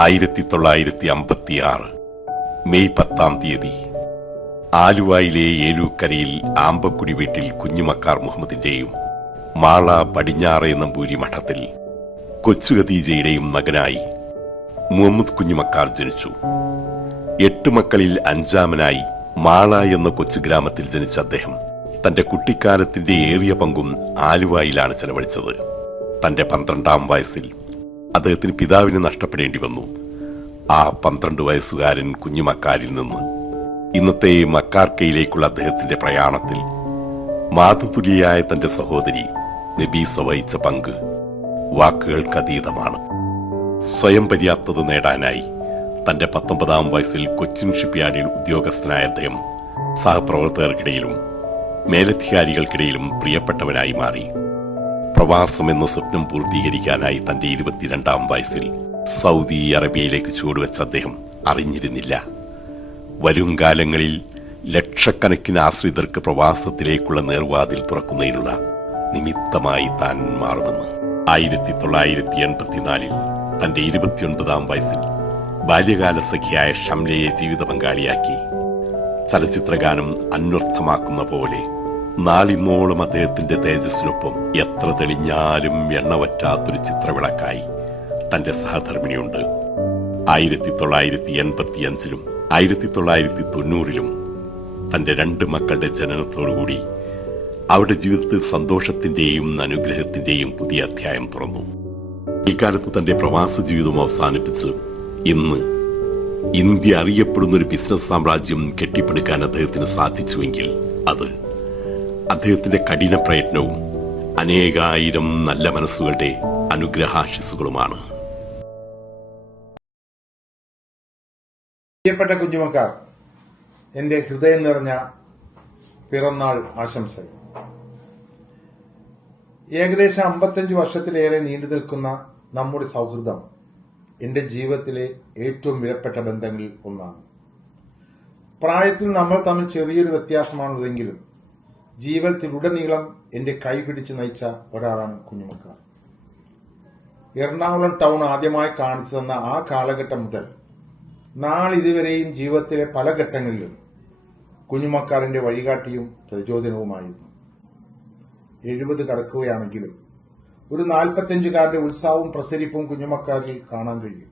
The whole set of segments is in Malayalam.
1956 മെയ് 10 ആലുവായിലെ ഏലൂക്കരയിൽ ആമ്പക്കുടി വീട്ടിൽ കുഞ്ഞുമക്കാർ മുഹമ്മദിന്റെയും മാള പടിഞ്ഞാറേ നമ്പൂരി മഠത്തിൽ കൊച്ചു ഖദീജയുടെയും മകനായി മുഹമ്മദ് കുഞ്ഞുമക്കാർ ജനിച്ചു. 8 മക്കളിൽ 5-ാമനായി മാള എന്ന കൊച്ചു ഗ്രാമത്തിൽ ജനിച്ച അദ്ദേഹം തന്റെ കുട്ടിക്കാലത്തിന്റെ ഏറിയ പങ്കും ആലുവായിലാണ് ചെലവഴിച്ചത്. തന്റെ 12-ാം വയസ്സിൽ അദ്ദേഹത്തിന് പിതാവിനെ നഷ്ടപ്പെടേണ്ടി വന്നു. ആ 12 വയസ്സുകാരൻ കുഞ്ഞുമക്കാരിൽ നിന്ന് ഇന്നത്തെ മക്കാർക്കയിലേക്കുള്ള അദ്ദേഹത്തിന്റെ പ്രയാണത്തിൽ മാതൃതുല്യയായ തന്റെ സഹോദരി നബീസ വഹിച്ച പങ്ക് വാക്കുകൾക്കതീതമാണ്. സ്വയം പര്യാപ്തത നേടാനായി തന്റെ 19-ാം വയസ്സിൽ കൊച്ചിൻ ഷിപ്പ്യാർഡിൽ ഉദ്യോഗസ്ഥനായ അദ്ദേഹം സഹപ്രവർത്തകർക്കിടയിലും മേലധികാരികൾക്കിടയിലും പ്രിയപ്പെട്ടവനായി മാറി. പ്രവാസം എന്ന സ്വപ്നം പൂർത്തീകരിക്കാനായി തന്റെ 22-ാം വയസ്സിൽ സൗദി അറേബ്യയിലേക്ക് ചുവടുവെച്ച അദ്ദേഹം അറിഞ്ഞിരുന്നില്ല വരും കാലങ്ങളിൽ ലക്ഷക്കണക്കിന് ആശ്രിതർക്ക് പ്രവാസത്തിലേക്കുള്ള നേർവാതിൽ തുറക്കുന്നതിനുള്ള നിമിത്തമായി താൻ മാറുമെന്ന്. 1984 തന്റെ 29-ാം വയസ്സിൽ ബാല്യകാല സഖിയായ ഷംലയെ ജീവിത പങ്കാളിയാക്കി. ചലച്ചിത്രഗാനം അന്വർത്ഥമാക്കുന്ന പോലെ നാളിന്നോളം അദ്ദേഹത്തിന്റെ തേജസ്സിനൊപ്പം എത്ര തെളിഞ്ഞാലും എണ്ണവറ്റാത്തൊരു ചിത്രവിളക്കായി തന്റെ സഹധർമ്മിണിയുണ്ട്. 1985-ലും 1990-ലും തന്റെ 2 മക്കളുടെ ജനനത്തോടുകൂടി അവരുടെ ജീവിതത്തിൽ സന്തോഷത്തിന്റെയും അനുഗ്രഹത്തിന്റെയും പുതിയ അധ്യായം തുറന്നു. ഇക്കാലത്ത് തന്റെ പ്രവാസ ജീവിതം അവസാനിപ്പിച്ച് ഇന്ന് ഇന്ത്യ അറിയപ്പെടുന്ന ഒരു ബിസിനസ് സാമ്രാജ്യം കെട്ടിപ്പടുക്കാൻ അദ്ദേഹത്തിന് സാധിച്ചുവെങ്കിൽ അത് അദ്ദേഹത്തിന്റെ കഠിന പ്രയത്നവും അനേകായിരം നല്ല മനസ്സുകളുടെ അനുഗ്രഹാശിസുകളുമാണ്. പ്രിയപ്പെട്ട കുഞ്ഞുമക്കാർ, എന്റെ ഹൃദയം നിറഞ്ഞ പിറന്നാൾ ആശംസകൾ. ഏകദേശം 55 വർഷത്തിലേറെ നീണ്ടു നിൽക്കുന്ന നമ്മുടെ സൗഹൃദം എന്റെ ജീവിതത്തിലെ ഏറ്റവും വിലപ്പെട്ട ബന്ധങ്ങളിൽ ഒന്നാണ്. പ്രായത്തിൽ നമ്മൾ തമ്മിൽ ചെറിയൊരു വ്യത്യാസമാണുള്ളതെങ്കിലും ജീവിതത്തിലുടനീളം എന്റെ കൈ പിടിച്ച് നയിച്ച ഒരാളാണ് കുഞ്ഞുമക്കാർ. എറണാകുളം ടൗൺ ആദ്യമായി കാണിച്ചു തന്ന ആ കാലഘട്ടം മുതൽ നാളിതുവരെയും ജീവിതത്തിലെ പല ഘട്ടങ്ങളിലും കുഞ്ഞുമക്കാറിന്റെ വഴികാട്ടിയും പ്രചോദനവുമായിരുന്നു. 70 കടക്കുകയാണെങ്കിലും ഒരു 45-കാരന്റെ ഉത്സാഹവും പ്രസരിപ്പും കുഞ്ഞുമക്കാരിൽ കാണാൻ കഴിയും.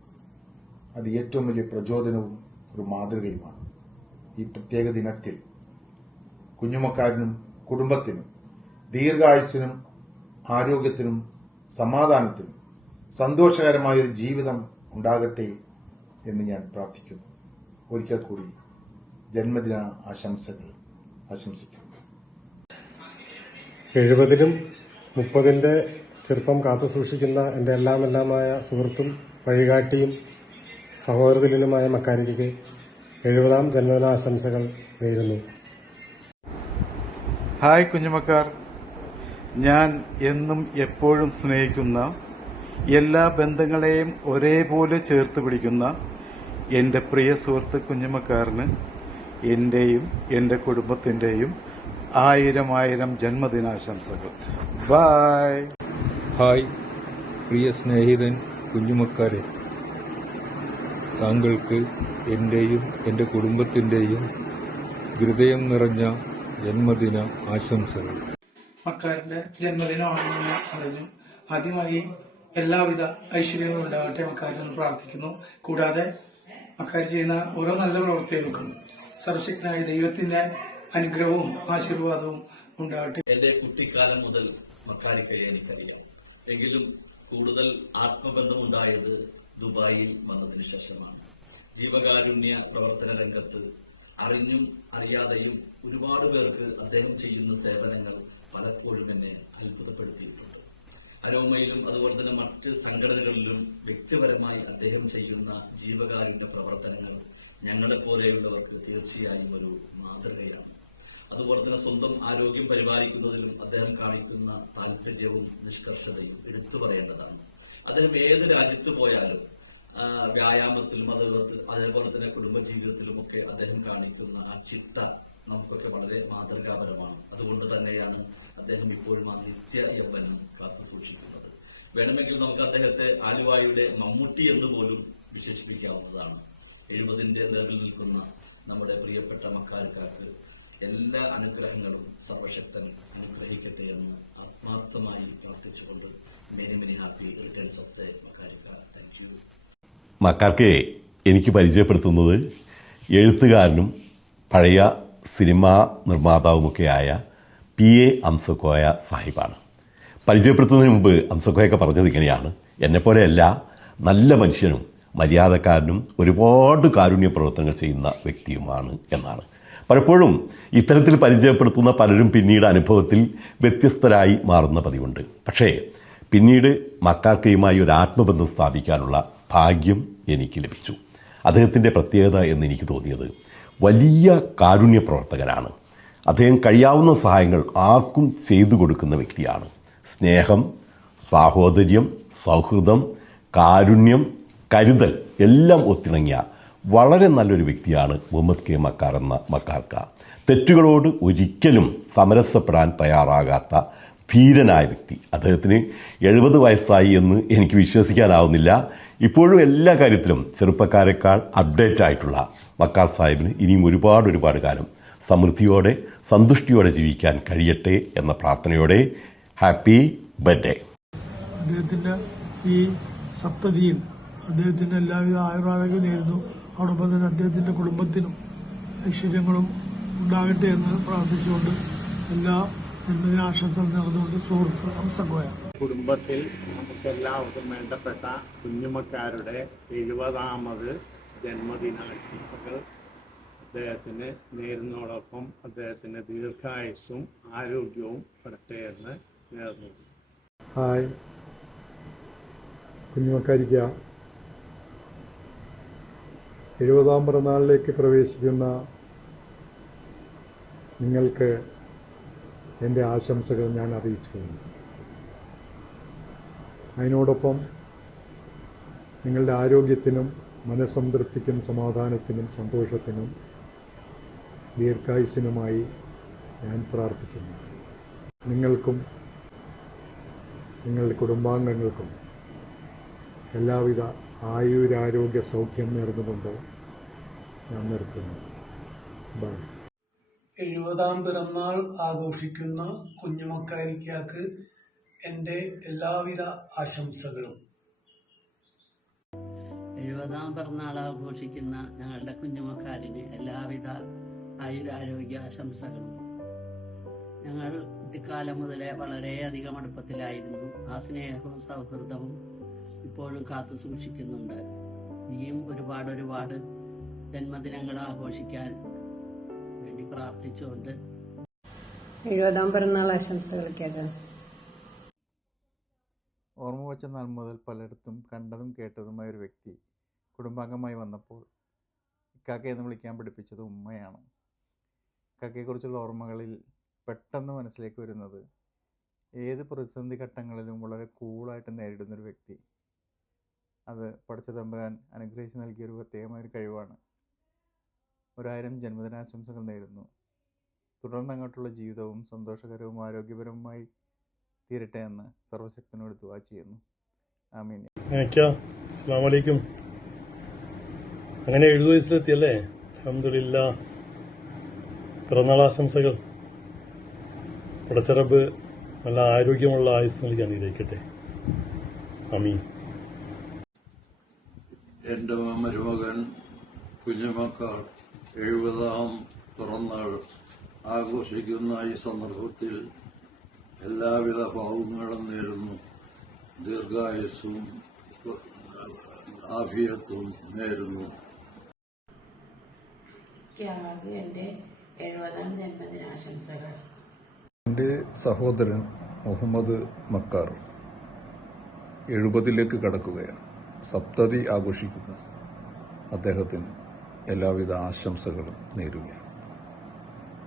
അത് ഏറ്റവും വലിയ പ്രചോദനവും ഒരു മാതൃകയുമാണ്. ഈ പ്രത്യേക ദിനത്തിൽ കുഞ്ഞുമക്കാരനും കുടുംബത്തിനും ദീർഘായുസ്സിനും ആരോഗ്യത്തിനും സമാധാനത്തിനും സന്തോഷകരമായൊരു ജീവിതം ഉണ്ടാകട്ടെ എന്ന് ഞാൻ പ്രാർത്ഥിക്കുന്നു. ഒരിക്കൽ കൂടി ജന്മദിന ആശംസകൾ ആശംസിക്കുന്നു. 70-ലും 30-ന്റെ ചെറുപ്പം കാത്തു സൂക്ഷിക്കുന്ന എൻ്റെ എല്ലാമായ സുഹൃത്തും വഴികാട്ടിയും സഹോദരതുല്യനുമായ മക്കാരിക്ക് 70-ാം ജന്മദിനാശംസകൾ നേരുന്നു. ഹായ് കുഞ്ഞുമക്കാർ, ഞാൻ എന്നും എപ്പോഴും സ്നേഹിക്കുന്ന എല്ലാ ബന്ധങ്ങളെയും ഒരേപോലെ ചേർത്ത് പിടിക്കുന്ന എൻ്റെ പ്രിയ സുഹൃത്ത് കുഞ്ഞുമക്കാരന് എൻ്റെയും എൻ്റെ കുടുംബത്തിൻ്റെയും 1000 ജന്മദിനാശംസകൾ. ബായ്. ഹായ് പ്രിയ സ്നേഹിതൻ കുഞ്ഞുമക്കാരെ, താങ്കൾക്ക് എൻ്റെയും എൻ്റെ കുടുംബത്തിൻ്റെയും ഹൃദയം നിറഞ്ഞ ജന്മദിന ആശംസകൾ. മക്കാറിന്റെ ജന്മദിനമാണെന്ന് അറിഞ്ഞു. ആദ്യമായി എല്ലാവിധ ഐശ്വര്യങ്ങളും ഉണ്ടാകട്ടെ മക്കാരിൽ പ്രാർത്ഥിക്കുന്നു. കൂടാതെ മക്കാർ ചെയ്യുന്ന ഓരോ നല്ല പ്രവർത്തികൾക്കും സർവശക്തനായ ദൈവത്തിന്റെ അനുഗ്രഹവും ആശീർവാദവും ഉണ്ടാകട്ടെ. എന്റെ കുട്ടിക്കാലം മുതൽ മക്കാരിക്കയെ എനിക്കറിയാം. എങ്കിലും കൂടുതൽ ആത്മബന്ധമുണ്ടായത് ദുബായിൽ വന്നതിന് ശേഷമാണ്. ജീവകാരുണ്യ പ്രവർത്തന രംഗത്ത് അറിഞ്ഞും അറിയാതെയും ഒരുപാട് പേർക്ക് അദ്ദേഹം ചെയ്യുന്ന സേവനങ്ങൾ പലപ്പോഴും എന്നെ അത്ഭുതപ്പെടുത്തിയിട്ടുണ്ട്. അരോമയിലും അതുപോലെ തന്നെ മറ്റ് സംഘടനകളിലും വ്യക്തിപരമായി അദ്ദേഹം ചെയ്യുന്ന ജീവകാരുണ്യ പ്രവർത്തനങ്ങൾ ഞങ്ങളെപ്പോലെയുള്ളവർക്ക് തീർച്ചയായും ഒരു മാതൃകയാണ്. അതുപോലെ തന്നെ സ്വന്തം ആരോഗ്യം പരിപാലിക്കുന്നതിൽ അദ്ദേഹം കാണിക്കുന്ന താല്പര്യവും നിഷ്കർഷതയും എടുത്തു പറയേണ്ടതാണ്. അദ്ദേഹം ഏത് രാജ്യത്ത് പോയാലും വ്യായാമത്തിലും അതേപോലെ തന്നെ കുടുംബജീവിതത്തിലുമൊക്കെ അദ്ദേഹം കാണിക്കുന്ന ആ ചിട്ട നമുക്കൊക്കെ വളരെ മാതൃകാപരമാണ്. അതുകൊണ്ട് തന്നെയാണ് അദ്ദേഹം ഇപ്പോഴും ആ നിത്യ യൗവനം കാത്തു സൂക്ഷിക്കുന്നത്. വേണമെങ്കിൽ നമുക്ക് അദ്ദേഹത്തെ ആലുവായുടെ മമ്മൂട്ടി എന്ന് പോലും വിശേഷിപ്പിക്കാവുന്നതാണ്. 70ന്റെ നേരിൽ നിൽക്കുന്ന നമ്മുടെ പ്രിയപ്പെട്ട മക്കാർക്കാർക്ക് എല്ലാ അനുഗ്രഹങ്ങളും സർവശക്തൻ അനുഗ്രഹിക്കട്ടെ എന്ന് ആത്മാർത്ഥമായി പ്രാർത്ഥിച്ചുകൊണ്ട് many happy returns of the മക്കാർക്കാർ. Thank you. മക്കാർക്കെ എനിക്ക് പരിചയപ്പെടുത്തുന്നത് എഴുത്തുകാരനും പഴയ സിനിമാ നിർമ്മാതാവുമൊക്കെയായ PA അംസക്കോയ സാഹിബാണ്. പരിചയപ്പെടുത്തുന്നതിന് മുമ്പ് അംസക്കോയൊക്കെ പറഞ്ഞത് ഇങ്ങനെയാണ്: എന്നെപ്പോലെയല്ല, നല്ല മനുഷ്യനും മര്യാദക്കാരനും ഒരുപാട് കാരുണ്യ പ്രവർത്തനങ്ങൾ ചെയ്യുന്ന വ്യക്തിയുമാണ് എന്നാണ്. പലപ്പോഴും ഇത്തരത്തിൽ പരിചയപ്പെടുത്തുന്ന പലരും പിന്നീട് അനുഭവത്തിൽ വ്യത്യസ്തരായി മാറുന്ന പതിവുണ്ട്. പക്ഷേ പിന്നീട് മക്കാർക്കയുമായി ഒരു ആത്മബന്ധം സ്ഥാപിക്കാനുള്ള ഭാഗ്യം എനിക്ക് ലഭിച്ചു. അദ്ദേഹത്തിൻ്റെ പ്രത്യേകത എന്ന് എനിക്ക് തോന്നിയത് വലിയ കാരുണ്യ പ്രവർത്തകനാണ്. അദ്ദേഹം കഴിയാവുന്ന സഹായങ്ങൾ ആർക്കും ചെയ്തു കൊടുക്കുന്ന വ്യക്തിയാണ്. സ്നേഹം, സാഹോദര്യം, സൗഹൃദം, കാരുണ്യം, കരുതൽ എല്ലാം ഒത്തിണങ്ങിയ വളരെ നല്ലൊരു വ്യക്തിയാണ് മുഹമ്മദ് K. മക്കാർ എന്ന മക്കാർക്ക. തെറ്റുകളോട് ഒരിക്കലും സമരസപ്പെടാൻ തയ്യാറാകാത്ത ധീരനായ വ്യക്തി. അദ്ദേഹത്തിന് 70 വയസ്സായി എന്ന് എനിക്ക് വിശ്വസിക്കാനാവുന്നില്ല. ഇപ്പോഴും എല്ലാ കാര്യത്തിലും ചെറുപ്പക്കാരെക്കാൾ അപ്ഡേറ്റ് ആയിട്ടുള്ള മക്കാർ സാഹിബിന് ഇനിയും ഒരുപാട് കാലം സമൃദ്ധിയോടെ സന്തുഷ്ടിയോടെ ജീവിക്കാൻ കഴിയട്ടെ എന്ന പ്രാർത്ഥനയോടെ ഹാപ്പി ബർത്ത്ഡേ. അദ്ദേഹത്തിൻ്റെ ഈ സപ്തതിയിൽ അദ്ദേഹത്തിന് എല്ലാവിധ ആയുരാരോഗ്യം നേരുന്നു. അതോടൊപ്പം തന്നെ അദ്ദേഹത്തിൻ്റെ കുടുംബത്തിനും ഐശ്വര്യങ്ങളും ഉണ്ടാകട്ടെ എന്ന് പ്രാർത്ഥിച്ചുകൊണ്ട് എല്ലാ ജന്മദിനാശംസകൾ നേർന്നുകൊണ്ട് സുഹൃത്ത് അംസക്കോയ. കുടുംബത്തിൽ നമുക്കെല്ലാവർക്കും വേണ്ടപ്പെട്ട കുഞ്ഞുമക്കാരുടെ 70ാമത് ജന്മദിനാശംസകൾ അദ്ദേഹത്തിന് നേരുന്നതോടൊപ്പം അദ്ദേഹത്തിന് ദീർഘായുസ്സും ആരോഗ്യവും പെടട്ടെ എന്ന് നേർന്നു. ഹായ് കുഞ്ഞുമക്കാരിക്ക, 70ാം പിറന്നാളിലേക്ക് പ്രവേശിക്കുന്ന നിങ്ങൾക്ക് എൻ്റെ ആശംസകൾ ഞാൻ അറിയിച്ചു. അതിനോടൊപ്പം നിങ്ങളുടെ ആരോഗ്യത്തിനും മനസ്സംതൃപ്തിക്കും സമാധാനത്തിനും സന്തോഷത്തിനും ദീർഘായുസ്സിനുമായി ഞാൻ പ്രാർത്ഥിക്കുന്നു. നിങ്ങൾക്കും നിങ്ങളുടെ കുടുംബാംഗങ്ങൾക്കും എല്ലാവിധ ആയുരാരോഗ്യ സൗഖ്യം നേർന്നുകൊണ്ട് ഞാൻ നിർത്തുന്നു. ബൈ. 70ാം പിറന്നാൾ ആഘോഷിക്കുന്ന കുഞ്ഞുമക്കാരിക്കാക്ക് എൻ്റെ എല്ലാവിധ ആശംസകളും. 70ാം പിറന്നാൾ ആഘോഷിക്കുന്ന ഞങ്ങളുടെ കുഞ്ഞുമക്കാരിന് എല്ലാവിധ ആയുരാരോഗ്യ ആശംസകളും. ഞങ്ങൾ കുട്ടിക്കാലം മുതലേ വളരെയധികം അടുപ്പത്തിലായിരുന്നു. ആ സ്നേഹവും സൗഹൃദവും ഇപ്പോഴും കാത്തു സൂക്ഷിക്കുന്നുണ്ട്. ഇനിയും ഒരുപാട് ജന്മദിനങ്ങൾ ആഘോഷിക്കാൻ വേണ്ടി പ്രാർത്ഥിച്ചുകൊണ്ട് 70ാം പിറന്നാൾ ആശംസകളൊക്കെ. ഓർമ്മ വച്ച നാൾ മുതൽ പലയിടത്തും കണ്ടതും കേട്ടതുമായ ഒരു വ്യക്തി കുടുംബാംഗമായി വന്നപ്പോൾ ഇക്കാക്കയെന്ന് വിളിക്കാൻ പഠിപ്പിച്ചത് ഉമ്മയാണ്. ഇക്കാക്കയെക്കുറിച്ചുള്ള ഓർമ്മകളിൽ പെട്ടെന്ന് മനസ്സിലേക്ക് വരുന്നത് ഏത് പ്രതിസന്ധി ഘട്ടങ്ങളിലും വളരെ കൂളായിട്ട് നേരിടുന്നൊരു വ്യക്തി. അത് പടച്ച തമ്പുരാൻ അനുഗ്രഹിച്ച് നൽകിയൊരു പ്രത്യേകമായൊരു കഴിവാണ്. 1000 ജന്മദിനാശംസകൾ നേരുന്നു. തുടർന്ന് അങ്ങോട്ടുള്ള ജീവിതവും സന്തോഷകരവും ആരോഗ്യപരവുമായി തീരട്ടെ എന്ന് സർവശക്തനോട് ദുആ ചെയ്യുന്നു. ആമീൻ. അസ്സലാമു അലൈക്കും. അങ്ങനെ 70 വയസ്സിലെത്തിയല്ലേ? അൽഹംദുലില്ലാ. പിറന്നാൾ ആശംസകൾ. പടച്ചറബ് നല്ല ആരോഗ്യമുള്ള ആയുസ് നൽകി അനുഗ്രഹിക്കട്ടെ. ആമീൻ. എൻ്റെ മരുമകൻ കുഞ്ഞുമക്കാർ 70ാം പിറന്നാൾ ആഘോഷിക്കുന്ന ഈ സന്ദർഭത്തിൽ എല്ലാവിധ ഭാവുകളും നേരുന്നു. ദീർഘായുസ്സും ആഫിയത്തും നേരുന്നു. എൻ്റെ 70ാം ജന്മദിനാശംസകൾ. എൻ്റെ സഹോദരൻ മുഹമ്മദ് മക്കാർ 70ലേക്ക് കടക്കുകയാണ്. സപ്തതി ആഘോഷിക്കുന്ന അദ്ദേഹത്തിന് എല്ലാവിധ ആശംസകളും നേരുകയാണ്.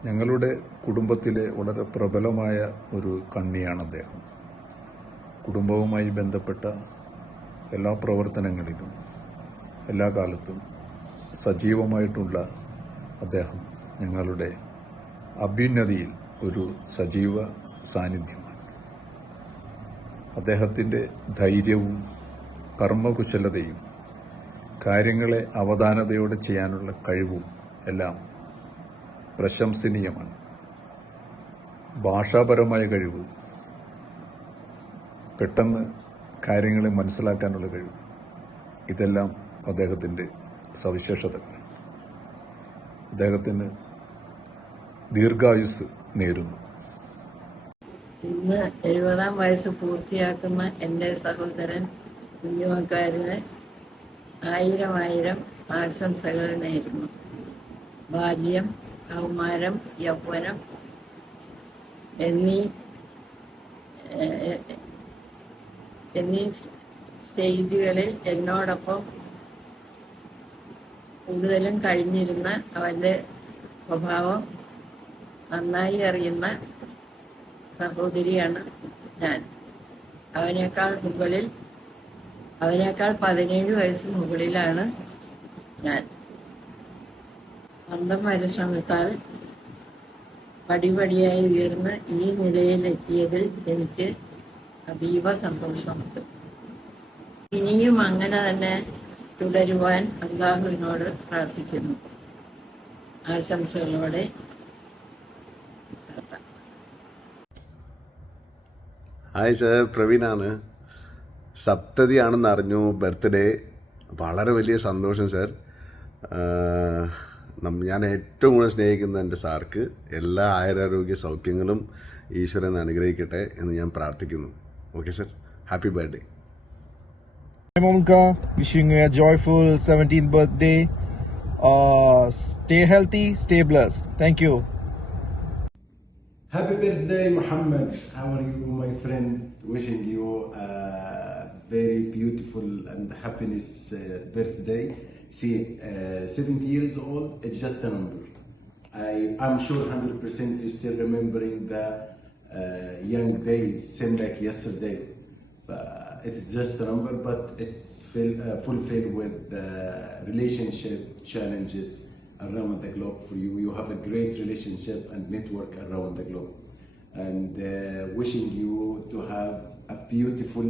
ഞങ്ങളുടെ കുടുംബത്തിലെ വളരെ പ്രബലമായ ഒരു കണ്ണിയാണ് അദ്ദേഹം. കുടുംബവുമായി ബന്ധപ്പെട്ട എല്ലാ പ്രവർത്തനങ്ങളിലും എല്ലാ കാലത്തും സജീവമായിട്ടുള്ള അദ്ദേഹം ഞങ്ങളുടെ അഭ്യുന്നതിയിൽ ഒരു സജീവ സാന്നിധ്യമാണ്. അദ്ദേഹത്തിൻ്റെ ധൈര്യവും കർമ്മകുശലതയും കാര്യങ്ങളെ അവധാനതയോടെ ചെയ്യാനുള്ള കഴിവും എല്ലാം പ്രശംസനീയമാണ്. ഭാഷാപരമായ കഴിവ്, പെട്ടെന്ന് കാര്യങ്ങളെ മനസ്സിലാക്കാനുള്ള കഴിവ്, ഇതെല്ലാം അദ്ദേഹത്തിൻ്റെ സവിശേഷതകൾ. അദ്ദേഹത്തിന് ദീർഘായുസ് നേരുന്നു. ഇന്ന് 70-ാം വയസ്സ് പൂർത്തിയാക്കുന്ന എൻ്റെ സഹോദരൻ കുഞ്ഞുമക്കാരന് 1000 ആശംസകൾ നേരുന്നു. ബാല്യം, കൗമാരം, യൗവനം എന്നീ സ്റ്റേജുകളിൽ എന്നോടൊപ്പം കൂടുതലും കഴിഞ്ഞിരുന്ന അവൻ്റെ സ്വഭാവം നന്നായി അറിയുന്ന സഹോദരിയാണ് ഞാൻ. അവനേക്കാൾ 17 വയസ്സ് മുകളിലാണ് ഞാൻ. സ്വന്തം പരിശ്രമത്താൽ പടിപടിയായി ഉയർന്ന് ഈ നിലയിലെത്തിയതിൽ എനിക്ക് അതീവ സന്തോഷമുണ്ട്. ഇനിയും അങ്ങനെ തന്നെ തുടരുവാൻ അള്ളാഹുവിനോട് പ്രാർത്ഥിക്കുന്നു. ആശംസകളോടെ ഹായ് സർ, പ്രവീണാണ്. സപ്തതിയാണെന്ന് അറിഞ്ഞു, ബർത്ത്ഡേ. വളരെ വലിയ സന്തോഷം സർ. ഞാൻ ഏറ്റവും കൂടുതൽ സ്നേഹിക്കുന്ന എൻ്റെ സാർക്ക് എല്ലാ ആയുരാരോഗ്യ സൗഖ്യങ്ങളും ഈശ്വരൻ അനുഗ്രഹിക്കട്ടെ എന്ന് ഞാൻ പ്രാർത്ഥിക്കുന്നു. Okay sir, happy birthday. Hi Momka, wishing you a joyful 17th birthday. Stay healthy, stay blessed. Thank you. Happy birthday, Muhammad. How are you, my friend? Wishing you a very beautiful and happiness birthday. See, 70 years old, it's just a number. I'm sure 100% you're still remembering the young days, same like yesterday. It's just a number, but it's fulfilled with relationship challenges around the globe for you. You have a great relationship and network around the globe. And wishing you to have a beautiful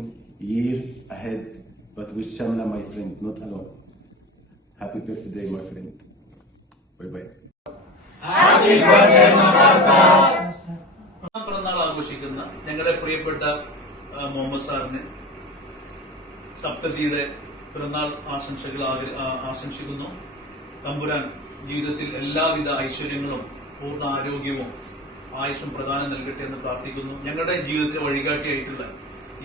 years ahead, but with Shamla, my friend, not alone. Happy birthday, my friend. Bye-bye. Happy birthday, Makasa. പിറന്നാൾ ആഘോഷിക്കുന്ന ഞങ്ങളുടെ പ്രിയപ്പെട്ട മുഹമ്മദ് സാറിന് സപ്തതിയുടെ പിറന്നാൾ ആശംസകൾ ആശംസിക്കുന്നു. തമ്പുരാൻ ജീവിതത്തിൽ എല്ലാവിധ ഐശ്വര്യങ്ങളും പൂർണ്ണ ആരോഗ്യവും ആയുസ്സും പ്രദാനം നൽകട്ടെ എന്ന് പ്രാർത്ഥിക്കുന്നു. ഞങ്ങളുടെ ജീവിതത്തിന് വഴികാട്ടിയായിട്ടുള്ള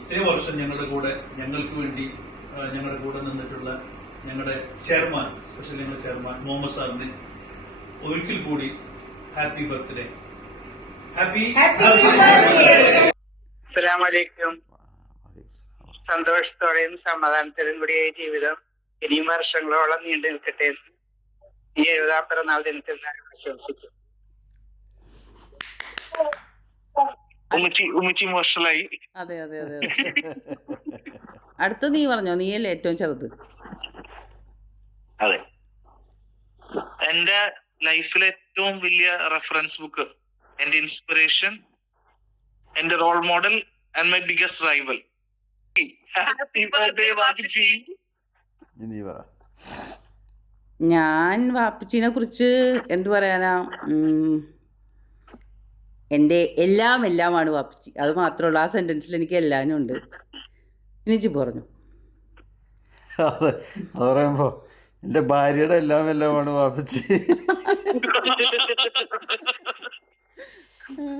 ഇത്രയും വർഷം ഞങ്ങളുടെ കൂടെ ഞങ്ങൾക്ക് വേണ്ടി ഞങ്ങളുടെ കൂടെ നിന്നിട്ടുള്ള ഞങ്ങളുടെ ചെയർമാൻ, സ്പെഷ്യൽ ഞങ്ങളുടെ ചെയർമാൻ മുഹമ്മദ് സാറിന് ഒരിക്കൽ കൂടി ഹാപ്പി ബർത്ത്ഡേ. ഹാപ്പി അസ്സലാമലൈക്കും. സന്തോഷത്തോടെയും സമാധാനത്തോടും കൂടിയ ജീവിതം ഇനിയും വർഷങ്ങളോളം നീണ്ടു നിൽക്കട്ടെ എന്ന് ഈ 70-ാം പിറന്നാൾ ദിനത്തിൽ ഞാൻ ആശംസിക്കും. ഉമ്മച്ചി ഇമോഷണലായി. അതെ അതെ അതെ അടുത്ത നീ പറഞ്ഞോ, നീയല്ലേ ഏറ്റവും ചെറുത്? അതെ, എന്റെ ലൈഫിലെ ഏറ്റവും വലിയ റെഫറൻസ് ബുക്ക്, എന്റെ ഇൻസ്പിറേഷൻ, എന്റെ role model and my biggest rival. Happy birthday വാപ്പിച്ചി. ഞാൻ വാപ്പച്ചിനെ കുറിച്ച് എന്തു പറയാനാ, എൻ്റെ എല്ലാമാണ് വാപ്പച്ചി. അത് മാത്രമല്ല, ആ സെന്റൻസിൽ എനിക്ക് എല്ലാനും ഉണ്ട്. ഇനിച്ച് പറഞ്ഞു. അത് പറയുമ്പോ എൻ്റെ ഭാര്യയുടെ എല്ലാമാണ് വാപ്പച്ചി.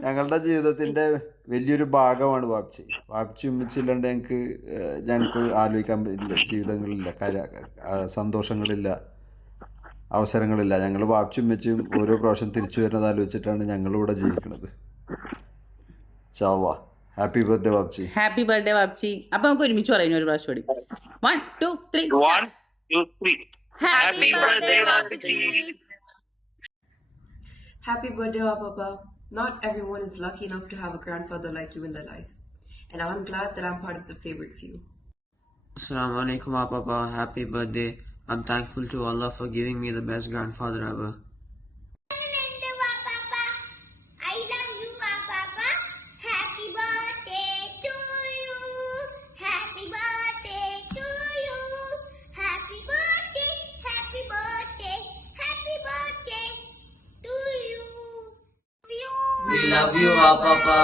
ഞങ്ങളുടെ ജീവിതത്തിന്റെ വലിയൊരു ഭാഗമാണ് വാപ്പച്ചി. വാപ്പച്ചി ഉമ്മച്ചി ഇല്ലാണ്ട് ഞങ്ങൾക്ക് ആലോചിക്കാൻ പറ്റില്ല. ജീവിതങ്ങളില്ല, സന്തോഷങ്ങളില്ല, അവസരങ്ങളില്ല. ഞങ്ങൾ വാപ്പച്ചി ഉമ്മച്ചിയും ഓരോ പ്രാവശ്യം തിരിച്ചു വരുന്നത് ആലോചിച്ചിട്ടാണ് ഞങ്ങളിവിടെ ജീവിക്കുന്നത്. ചാവാ, ഹാപ്പി ബർത്ത്ഡേ വാപ്പച്ചി. ഹാപ്പി ബർത്ത്ഡേ വാപ്പച്ചി. അപ്പൊ നമുക്ക് ഒരുമിച്ച് പറയുന്നു ഒരു പ്രാവശ്യം കൂടി. 1 2 3. Happy birthday, Vapachi. Happy birthday, Papa. Not everyone is lucky enough to have a grandfather like you in their life. And I'm glad that I'm part of the favorite few. Assalamu alaikum, Papa. Happy birthday. I'm thankful to Allah for giving me the best grandfather ever. I love you, Papa. Happy birthday to you. Happy birthday to you. Happy birthday. love you, Papa.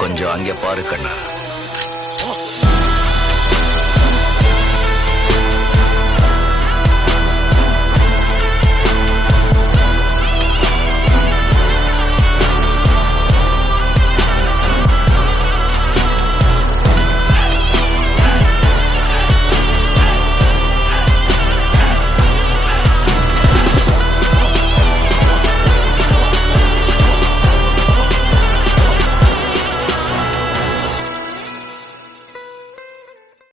கொஞ்சம் அங்கே பாரு கண்ணா.